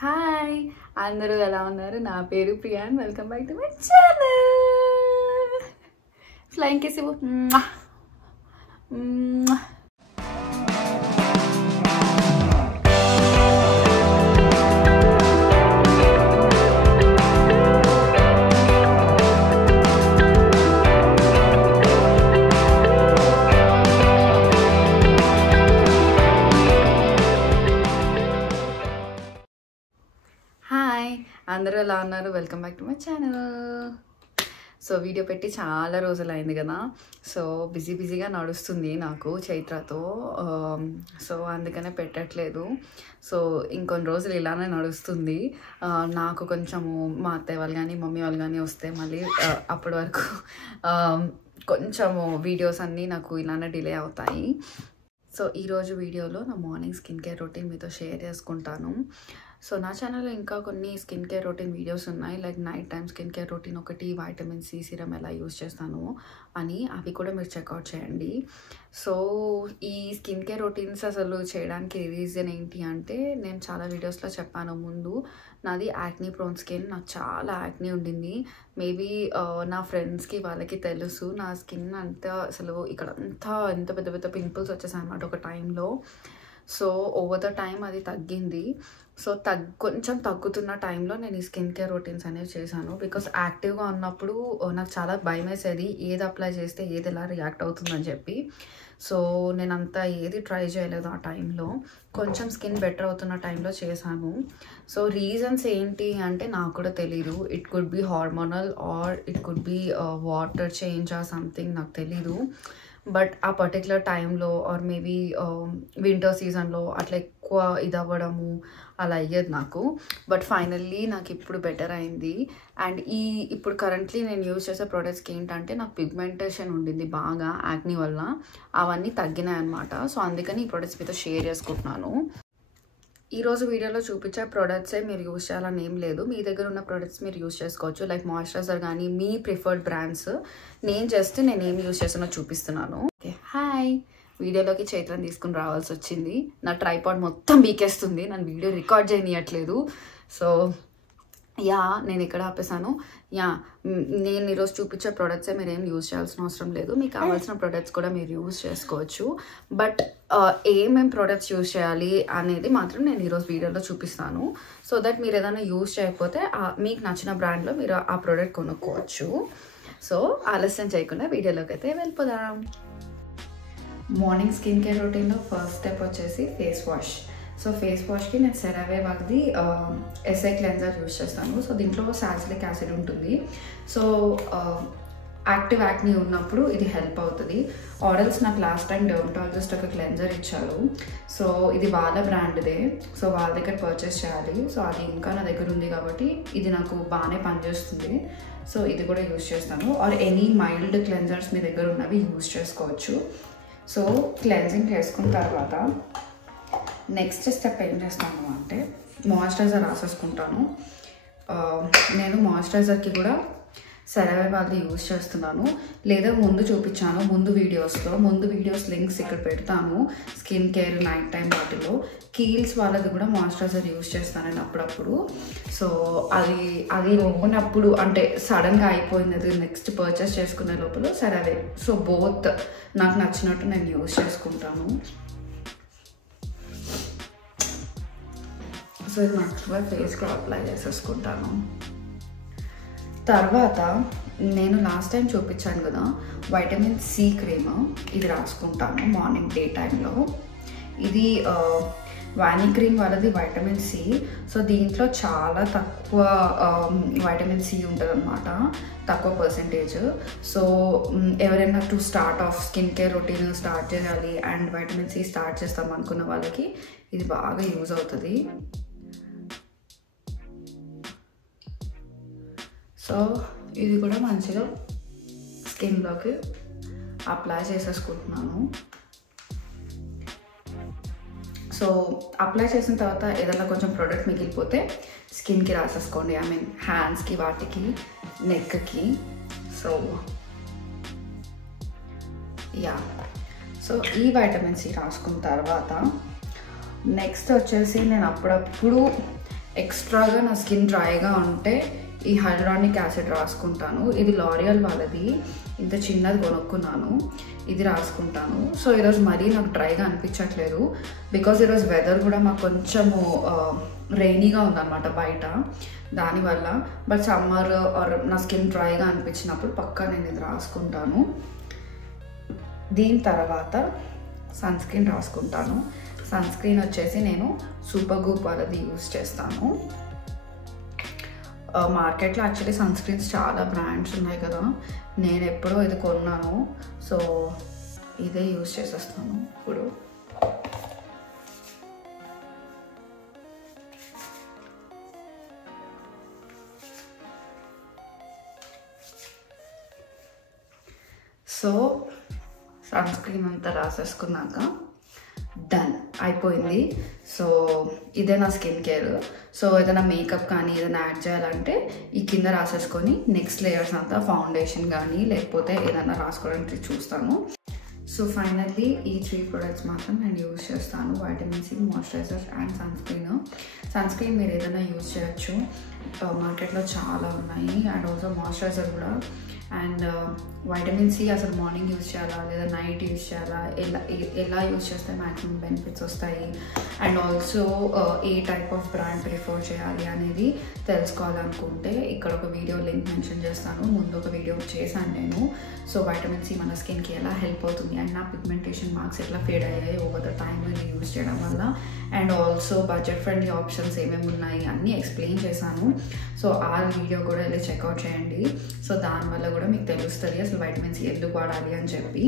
Hi అందరూ ఎలా ఉన్నారు? నా పేరు Priya and welcome back to my channel. Flying kiss ఇవ్వు. హాయ్ అందరూ ఎలా ఉన్నారు? Welcome back to my channel. So video పెట్టి చాలా రోజులు అయింది కదా. సో బిజీగా నడుస్తుంది నాకు చైత్రతో. సో అందుకనే పెట్టట్లేదు. సో ఇంకొన్ని రోజులు ఇలానే నడుస్తుంది. నాకు కొంచెము మా అత్తయ్య వాళ్ళు కానీ మమ్మీ వాళ్ళు కానీ వస్తే మళ్ళీ అప్పటి వరకు కొంచెము వీడియోస్ అన్నీ నాకు ఇలానే డిలే అవుతాయి. సో ఈరోజు వీడియోలో నా మార్నింగ్ స్కిన్ కేర్ రొటీన్ మీతో షేర్ చేసుకుంటాను. సో నా ఛానల్లో ఇంకా కొన్ని స్కిన్ కేర్ రొటీన్ వీడియోస్ ఉన్నాయి, like night time skin care routine ఒకటి, వైటమిన్ సి సీరం ఎలా యూజ్ చేస్తాను అని, అవి కూడా మీరు చెక్అవుట్ చేయండి. సో ఈ స్కిన్ కేర్ రొటీన్స్ అసలు చేయడానికి రీజన్ ఏంటి అంటే, నేను చాలా వీడియోస్లో చెప్పాను ముందు, నాది యాక్నీ ప్రోన్ స్కిన్. నాకు చాలా యాక్నీ ఉండింది. మేబీ నా ఫ్రెండ్స్కి వాళ్ళకి తెలుసు నా స్కిన్ అంతా అసలు ఇక్కడ అంతా ఎంత పెద్ద పెద్ద పింపుల్స్ వచ్చేసాయి అన్నమాట ఒక టైంలో. సో ఓవర్ ద టైం అది తగ్గింది. సో కొంచెం తగ్గుతున్న టైంలో నేను ఈ స్కిన్ కేర్ రొటీన్స్ అనేవి చేశాను. బికాస్ యాక్టివ్గా ఉన్నప్పుడు నాకు చాలా భయం వేసేది, ఏది అప్లై చేస్తే ఏది ఎలా రియాక్ట్ అవుతుందని చెప్పి. సో నేను అంతా ఏది ట్రై చేయలేదు ఆ టైంలో. కొంచెం స్కిన్ బెటర్ అవుతున్న టైంలో చేశాను. సో రీజన్స్ ఏంటి అంటే నాకు కూడా తెలీదు. It could be hormonal or it could be water change or something, నాకు తెలీదు. బట్ ఆ పర్టికులర్ టైంలో ఆర్ మేబీ వింటర్ సీజన్లో అట్లా ఎక్కువ ఇది అవ్వడము అలా అయ్యేది నాకు. బట్ ఫైనల్లీ నాకు ఇప్పుడు బెటర్ అయింది. అండ్ ఇప్పుడు కరెంట్లీ నేను యూజ్ చేసే ప్రోడక్ట్స్కి ఏంటంటే, నాకు పిగ్మెంటేషన్ ఉండింది బాగా యాక్నీ వల్ల, అవన్నీ తగ్గినాయి అనమాట. సో అందుకని ఈ ప్రోడక్ట్స్ మీతో షేర్ చేసుకుంటున్నాను. ఈరోజు వీడియోలో చూపించే ప్రోడక్ట్సే మీరు యూజ్ చేయాలని ఏం లేదు. మీ దగ్గర ఉన్న ప్రోడక్ట్స్ మీరు యూజ్ చేసుకోవచ్చు, లైక్ మాయిశ్చరైజర్ కానీ మీ ప్రిఫర్డ్ బ్రాండ్స్. నేను ఏం యూజ్ చేస్తున్నా చూపిస్తున్నాను. Okay, hi. వీడియోలోకి చైత్రం తీసుకుని రావాల్సి వచ్చింది. నా ట్రైపాడ్ మొత్తం బీకేస్తుంది, నన్ను వీడియో రికార్డ్ చేయనియట్లేదు. సో నేను ఇక్కడ ఆపేసాను. నేను ఈరోజు చూపించే ప్రోడక్ట్సే మీరు ఏం యూజ్ చేయాల్సిన అవసరం లేదు. మీకు కావాల్సిన ప్రోడక్ట్స్ కూడా మీరు యూజ్ చేసుకోవచ్చు. బట్ ఏమేం ప్రోడక్ట్స్ యూజ్ చేయాలి అనేది మాత్రం నేను ఈరోజు వీడియోలో చూపిస్తాను. సో దట్ మీరు ఏదైనా యూజ్ చేయకపోతే మీకు నచ్చిన బ్రాండ్లో మీరు ఆ ప్రోడక్ట్ కొనుక్కోవచ్చు. సో ఆలస్యం చేయకుండా వీడియోలోకి అయితే వెళ్ళిపోదాం. మార్నింగ్ స్కిన్ కేర్ రొటీన్లో ఫస్ట్ స్టెప్ వచ్చేసి ఫేస్ వాష్. సో ఫేస్ వాష్కి నేను సెరావే వాళ్ళది ఎస్ఐ క్లెన్జర్ యూజ్ చేస్తాను. సో దీంట్లో సాలిసిలిక్ యాసిడ్ ఉంటుంది. సో యాక్టివ్ యాక్నీ ఉన్నప్పుడు ఇది హెల్ప్ అవుతుంది. ఆరల్స్ నాకు లాస్ట్ టైం డెర్మటాలజిస్ట్ ఒక క్లెన్జర్ ఇచ్చారు. సో ఇది వాళ్ళ బ్రాండ్దే. సో వాళ్ళ దగ్గర పర్చేస్ చేయాలి. సో అది ఇంకా నా దగ్గర ఉంది కాబట్టి ఇది నాకు బాగానే పనిచేస్తుంది. సో ఇది కూడా యూజ్ చేస్తాను. ఆర్ ఎనీ మైల్డ్ క్లెన్జర్స్ మీ దగ్గర ఉన్నవి యూజ్ చేసుకోవచ్చు. సో క్లెన్జింగ్ చేసుకున్న తర్వాత నెక్స్ట్ స్టెప్ ఏం చేస్తాను అంటే, మాయిశ్చరైజర్ రాసేసుకుంటాను. నేను మాయిశ్చరైజర్కి కూడా సెరావే వాళ్ళది యూజ్ చేస్తున్నాను, లేదా ముందు చూపించాను ముందు వీడియోస్ లింక్స్ ఇక్కడ పెడతాను. స్కిన్ కేర్ నైట్ టైం వాటిలో కీల్స్ వాళ్ళది కూడా మాయిశ్చరైజర్ యూజ్ చేస్తాను నేను అప్పుడప్పుడు. సో అది ఉన్నప్పుడు అంటే సడన్గా అయిపోయింది, అది నెక్స్ట్ పర్చేస్ చేసుకునే లోపల సెరావే. సో బోత్ నాకు నచ్చినట్టు నేను యూజ్ చేసుకుంటాను. సో ఇది మంచిగా ఫేస్కి అప్లై చేసేసుకుంటాను. తర్వాత నేను లాస్ట్ టైం చూపించాను కదా వైటమిన్ సి క్రీమ్, ఇది రాసుకుంటాను మార్నింగ్ డే టైంలో. ఇది వానీ క్రీమ్ వాళ్ళది వైటమిన్ సి. సో దీంట్లో చాలా తక్కువ వైటమిన్ సి ఉంటుంది అన్నమాట, తక్కువ పర్సెంటేజ్. సో ఎవరైనా to start of skin care routine start చేయాలి అండ్ వైటమిన్ సి స్టార్ట్ చేస్తాం అనుకున్న వాళ్ళకి ఇది బాగా యూజ్ అవుతుంది. సో ఇది కూడా మంచిగా స్కిన్లోకి అప్లై చేసేసుకుంటున్నాను. సో అప్లై చేసిన తర్వాత ఏదైనా కొంచెం ప్రోడక్ట్ మిగిలిపోతే స్కిన్కి రాసేసుకోండి. హ్యాండ్స్కి, వాటికి, నెక్కి. సో సో ఈ వైటమిన్ సి రాసుకున్న తర్వాత నెక్స్ట్ వచ్చేసి నేను అప్పుడప్పుడు ఎక్స్ట్రాగా నా స్కిన్ డ్రైగా ఉంటే ఈ హైలరానిక్ యాసిడ్ రాసుకుంటాను. ఇది లారియల్ వాళ్ళది, ఇంత చిన్నది కొనుక్కున్నాను, ఇది రాసుకుంటాను. సో ఈరోజు మరీ నాకు డ్రైగా అనిపించట్లేదు, బికాజ్ ఈరోజు వెదర్ కూడా మాకు కొంచెము రెయినీగా ఉందన్నమాట బయట, దానివల్ల. బట్ సమ్మర్ ఆర్ నా స్కిన్ డ్రైగా అనిపించినప్పుడు పక్కా నేను ఇది రాసుకుంటాను. దీని తర్వాత సన్ స్క్రీన్ రాసుకుంటాను. సన్ స్క్రీన్ వచ్చేసి నేను సూపర్ గూప్ వాళ్ళది యూస్ చేస్తాను. మార్కెట్లో యాక్చువల్లీ సన్ స్క్రీన్స్ చాలా బ్రాండ్స్ ఉన్నాయి కదా, నేను ఎప్పుడో ఇది కొన్నాను, సో ఇదే యూస్ చేసేస్తాను ఇప్పుడు. సో సన్ స్క్రీన్ అంతా రాసేసుకున్నాక డన్ అయిపోయింది. సో ఇదే నా స్కిన్ కేర్. సో ఏదైనా మేకప్ కానీ ఏదైనా యాడ్ చేయాలంటే ఈ కింద రాసేసుకొని నెక్స్ట్ లేయర్స్ అంతా ఫౌండేషన్ కానీ లేకపోతే ఏదైనా రాసుకోవడానికి చూస్తాను. సో ఫైనల్లీ ఈ 3 ప్రొడక్ట్స్ మాత్రం నేను యూజ్ చేస్తాను, vitamin C, moisturiser and sunscreen. Sunscreen మీరు ఏదైనా యూజ్ చేయొచ్చు, మార్కెట్లో చాలా ఉన్నాయి. అండ్ ఆల్సో మాయిశ్చరైజర్ కూడా. అండ్ వైటమిన్ సి అసలు మార్నింగ్ యూజ్ చేయాలా లేదా నైట్ యూజ్ చేయాలా, ఎలా యూజ్ చేస్తే మ్యాక్సిమం బెనిఫిట్స్ వస్తాయి, అండ్ ఆల్సో ఏ టైప్ ఆఫ్ బ్రాండ్ ప్రిఫర్ చేయాలి అనేది తెలుసుకోవాలనుకుంటే ఇక్కడ ఒక వీడియో లింక్ మెన్షన్ చేస్తాను. ముందు ఒక వీడియో చేశాను నేను. సో వైటమిన్ సి మన స్కిన్కి ఎలా హెల్ప్ అవుతుంది అండ్ నా పిగ్మెంటేషన్ మార్క్స్ ఎట్లా ఫేడ్ అయ్యాయి ఓవర్ ద టైమ్ ఇది యూజ్ చేయడం వల్ల, and also budget friendly options ఏమేమి ఉన్నాయి అన్నీ ఎక్స్ప్లెయిన్ చేశాను. సో ఆ వీడియో కూడా వెళ్ళి చెక్అవుట్ చేయండి. సో దానివల్ల కూడా మీకు తెలుస్తుంది అసలు వైటమిన్ సి ఎందుకు వాడాలి అని చెప్పి.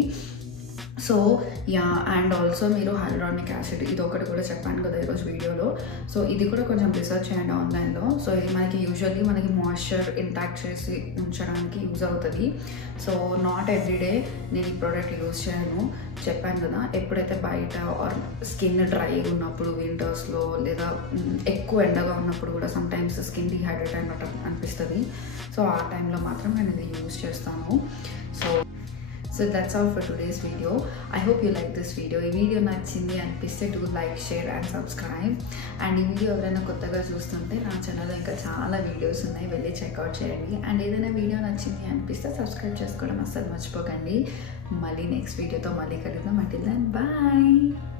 సో యా, అండ్ ఆల్సో మీరు హైలరానిక్ యాసిడ్ ఇది ఒకటి కూడా చెప్పాను కదా ఈరోజు వీడియోలో. సో ఇది కూడా కొంచెం రీసెర్చ్ చేయండి ఆన్లైన్లో. సో ఇది మనకి యూజువల్లీ మనకి మాయిశ్చర్ ఇంటాక్ట్ చేసి ఉంచడానికి యూజ్ అవుతుంది. సో నాట్ ఎవ్రీడే నేను ఈ ప్రోడక్ట్ యూజ్ చేయను, చెప్పాను కదా. ఎప్పుడైతే బయట ఆర్ స్కిన్ డ్రైగా ఉన్నప్పుడు వింటర్స్లో లేదా ఎక్కువ ఎండగా ఉన్నప్పుడు కూడా సమ్టైమ్స్ స్కిన్ డిహైడ్రేట్ అయినట్టు అనిపిస్తుంది. సో ఆ టైంలో మాత్రం నేను ఇది యూజ్ చేస్తాను. So that's all for today's video. I hope you like this video. ఈ వీడియో నచ్చింది అనిపిస్తే do like, share and subscribe. And ఈ వీడియో ఎవరైనా కొత్తగా చూస్తుంటే నా ఛానల్లో ఇంకా చాలా వీడియోస్ ఉన్నాయి, వెళ్ళి చెక్అవుట్ చేయండి. అండ్ ఏదైనా వీడియో నచ్చింది అనిపిస్తే సబ్స్క్రైబ్ చేసుకోవడం అస్సలు మర్చిపోకండి. మళ్ళీ నెక్స్ట్ వీడియోతో మళ్ళీ కలుద్దాం. Until then, bye.